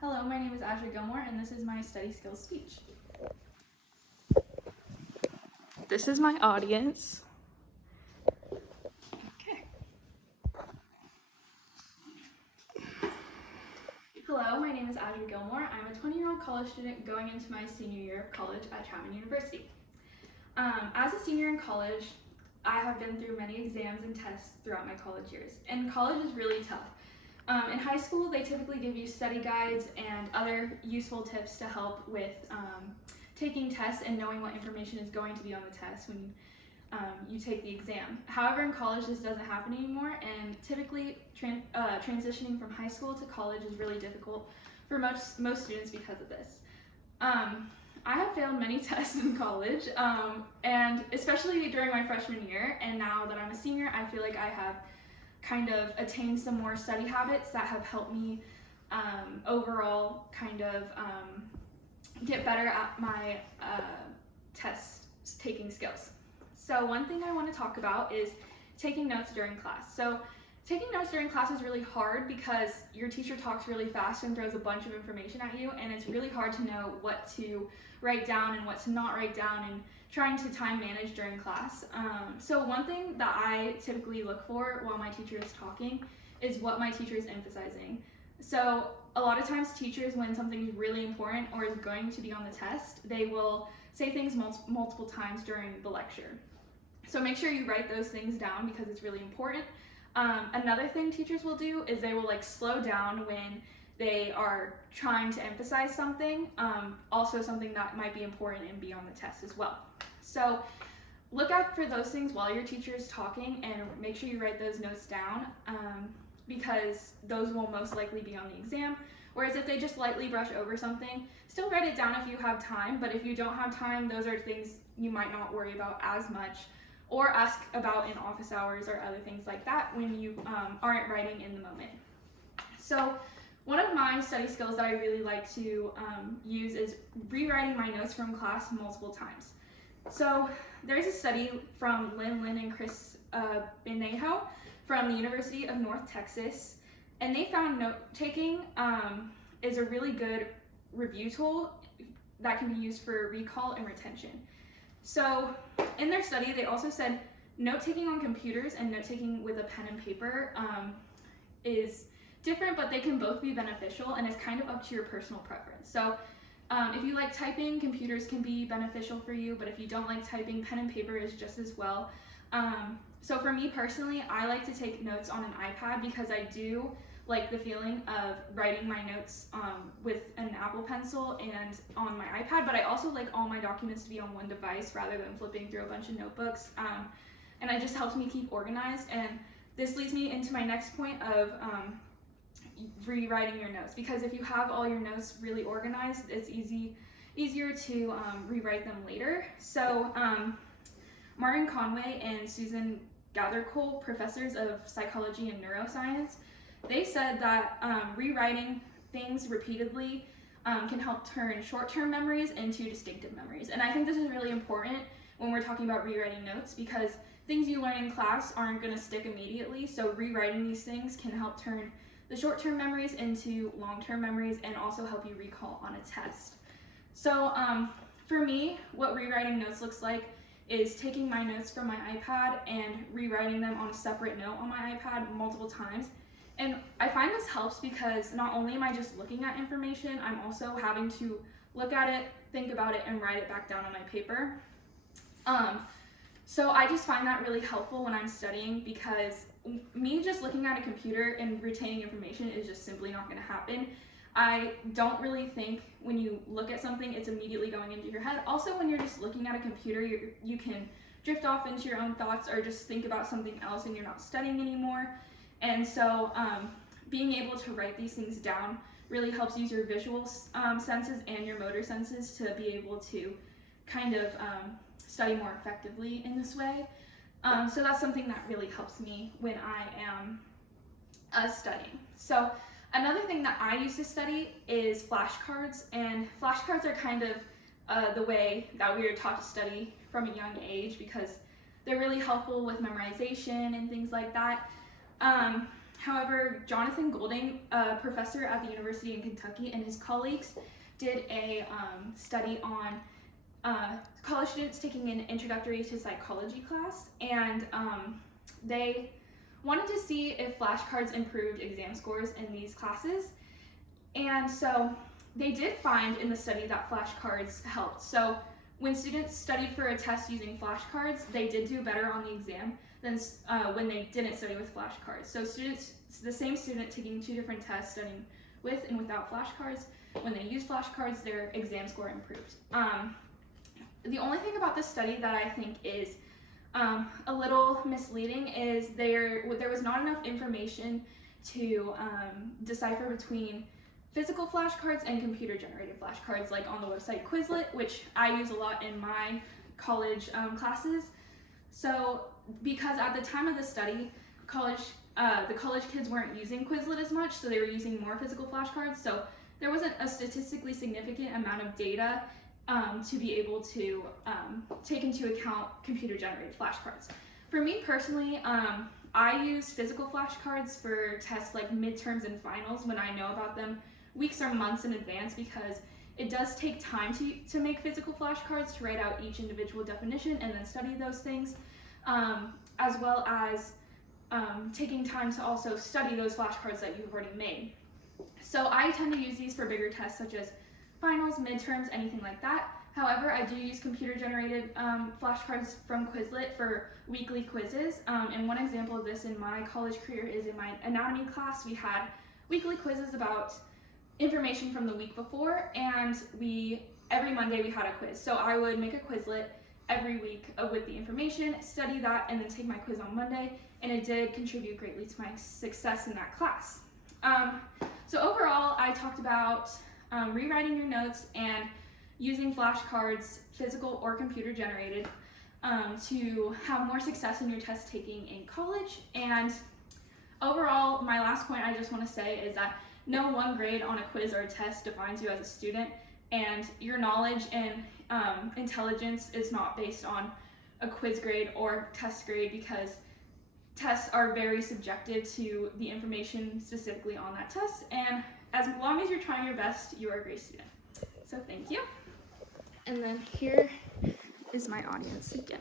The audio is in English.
Hello, my name is Azure Gilmore, and this is my study skills speech. This is my audience. Okay. Hello, my name is Azure Gilmore. I'm a 20-year-old college student going into my senior year of college at Chapman University. As a senior in college, I have been through many exams and tests throughout my college years, and college is really tough. In high school, they typically give you study guides and other useful tips to help with taking tests and knowing what information is going to be on the test when you take the exam. However, in college, this doesn't happen anymore, and typically transitioning from high school to college is really difficult for most students because of this. I have failed many tests in college, and especially during my freshman year, and now that I'm a senior, I feel like I have kind of attained some more study habits that have helped me overall kind of get better at my test taking skills. So one thing I want to talk about is taking notes during class. So taking notes during class is really hard because your teacher talks really fast and throws a bunch of information at you, and it's really hard to know what to write down and what to not write down, and trying to time manage during class. So one thing that I typically look for while my teacher is talking is what my teacher is emphasizing. So a lot of times teachers, when something is really important or is going to be on the test, they will say things multiple times during the lecture. So make sure you write those things down because it's really important. Another thing teachers will do is they will slow down when they are trying to emphasize something, also something that might be important and be on the test as well. So look out for those things while your teacher is talking and make sure you write those notes down because those will most likely be on the exam. Whereas if they just lightly brush over something, still write it down if you have time, but if you don't have time, those are things you might not worry about as much or ask about in office hours or other things like that when you aren't writing in the moment. So one of my study skills that I really like to use is rewriting my notes from class multiple times. So there's a study from Lynn and Chris Benejo from the University of North Texas, and they found note-taking is a really good review tool that can be used for recall and retention. So in their study, they also said note-taking on computers and note-taking with a pen and paper is different, but they can both be beneficial, and it's kind of up to your personal preference. So if you like typing, computers can be beneficial for you, but if you don't like typing, pen and paper is just as well. So for me personally, I like to take notes on an iPad because I do like the feeling of writing my notes with an Apple Pencil and on my iPad, but I also like all my documents to be on one device rather than flipping through a bunch of notebooks. And it just helps me keep organized, and this leads me into my next point of rewriting your notes, because if you have all your notes really organized, it's easier to rewrite them later. So Martin Conway and Susan Gathercole, professors of psychology and neuroscience, they said that rewriting things repeatedly can help turn short-term memories into distinctive memories. And I think this is really important when we're talking about rewriting notes, because things you learn in class aren't going to stick immediately, so rewriting these things can help turn the short-term memories into long-term memories and also help you recall on a test. So for me, what rewriting notes looks like is taking my notes from my iPad and rewriting them on a separate note on my iPad multiple times. And I find this helps because not only am I just looking at information, I'm also having to look at it, think about it, and write it back down on my paper. So I just find that really helpful when I'm studying, because me just looking at a computer and retaining information is just simply not going to happen. I don't really think when you look at something, it's immediately going into your head. Also, when you're just looking at a computer, you can drift off into your own thoughts or just think about something else and you're not studying anymore. And so being able to write these things down really helps use your visual senses and your motor senses to be able to kind of study more effectively in this way. So that's something that really helps me when I am studying. So another thing that I use to study is flashcards, and flashcards are kind of the way that we are taught to study from a young age because they're really helpful with memorization and things like that. However, Jonathan Golding, a professor at the University in Kentucky, and his colleagues did a study on college students taking an introductory to psychology class, and they wanted to see if flashcards improved exam scores in these classes. And so they did find in the study that flashcards helped. So when students studied for a test using flashcards, they did do better on the exam than when they didn't study with flashcards. So the same student taking 2 different tests, studying with and without flashcards, when they used flashcards, their exam score improved. The only thing about this study that I think is a little misleading is there was not enough information to decipher between physical flashcards and computer-generated flashcards, like on the website Quizlet, which I use a lot in my college classes. So because at the time of the study, the college kids weren't using Quizlet as much, so they were using more physical flashcards. So there wasn't a statistically significant amount of data to be able to take into account computer-generated flashcards. For me personally, I use physical flashcards for tests like midterms and finals when I know about them weeks or months in advance, because it does take time to make physical flashcards, to write out each individual definition and then study those things, as well as taking time to also study those flashcards that you've already made. So I tend to use these for bigger tests such as finals, midterms, anything like that. However, I do use computer-generated flashcards from Quizlet for weekly quizzes. And one example of this in my college career is in my anatomy class. We had weekly quizzes about information from the week before, and every Monday we had a quiz. So I would make a Quizlet every week with the information, study that, and then take my quiz on Monday, and it did contribute greatly to my success in that class. So overall, I talked about rewriting your notes and using flashcards, physical or computer generated, to have more success in your test taking in college. And overall, my last point I just want to say is that no one grade on a quiz or a test defines you as a student, and your knowledge and intelligence is not based on a quiz grade or test grade, because tests are very subjective to the information specifically on that test, and as long as you're trying your best, you are a great student. So thank you. And then here is my audience again.